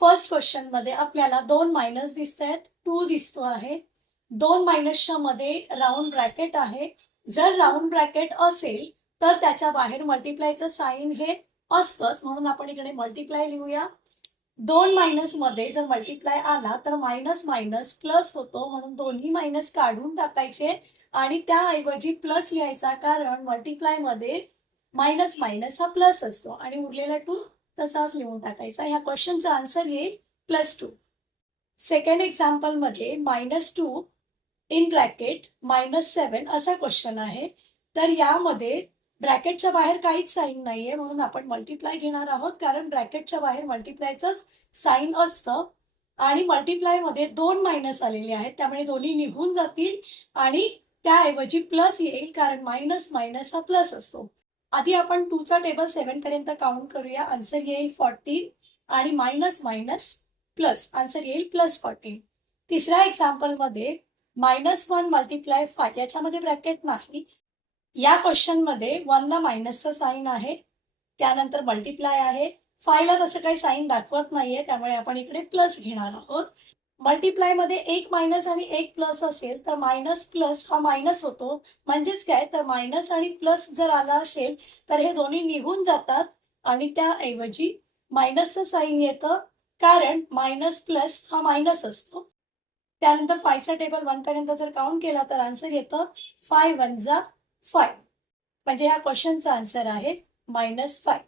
First question मध्ये आपल्याला 2 minus दिसत आहेत, 2 दिसतो आहे. 2 मायनसच्या मध्ये राऊंड ब्रॅकेट आहे. जर राऊंड ब्रॅकेट असेल तर त्याच्या बाहेर मल्टिप्लायचं साइन हे असतंच, म्हणून आपण इकडे मल्टिप्लाय लिहूया. 2 मायनस मध्ये जर मल्टिप्लाय आला तर मायनस मायनस प्लस होतो, म्हणून दोन्ही मायनस काढून टाकायचे आणि त्याऐवजी प्लस लिहायचा, कारण मल्टिप्लाय मध्ये मायनस मायनस हा प्लस असतो आणि उरलेला 2 तसाच लिहून टाकायचा. ह्या क्वेश्चनचा आन्सर येईल +2. सेकंड एक्झाम्पल मध्ये -2 इन ब्रॅकेट -7 असा क्वेश्चन आहे. तर यामध्ये ब्रॅकेटच्या बाहेर काहीच साइन नाहीये, म्हणून आपण मल्टिप्लाय घेणार आहोत, कारण ब्रॅकेटच्या बाहेर मल्टिप्लायचंच साइन असतं आणि मल्टिप्लाय मध्ये 2 मायनस आलेले आहेत, त्यामुळे दोन्ही निघून जातील आणि त्याऐवजी प्लस येईल, कारण मायनस मायनस हा प्लस असतो. आधी आपण 2 चा टेबल 7 पर्यंत काउंट करूया. आन्सर येईल 14 आणि मायनस मायनस प्लस आन्सर येईल +14. तिसऱ्या एक्झाम्पल मध्ये -1 मल्टिप्लाय 5 याच्यामध्ये ब्रॅकेट नाही. या क्वेश्चन मध्ये 1 ला मायनसचा साइन आहे, त्यानंतर मल्टिप्लाय आहे. 5 ला तसं काही साइन दाखवत नाहीये, त्यामुळे आपण इकडे प्लस घेणार आहोत. मल्टिप्लाय मध्ये 1 मायनस आणि 1 प्लस असेल तर मायनस प्लस हा मायनस होतो, म्हणजेच काय तर मायनस आणि प्लस जर आला असेल तर हे दोन्ही निघून जातात आणि त्याऐवजी मायनसचं साइन येतं, कारण मायनस प्लस हा मायनस असतो. त्यानंतर 5 चा टेबल 1 पर्यंत जर काउंट केला तर आन्सर येतं 5 1 जा 5, म्हणजे या क्वेश्चनचा आन्सर आहे -5.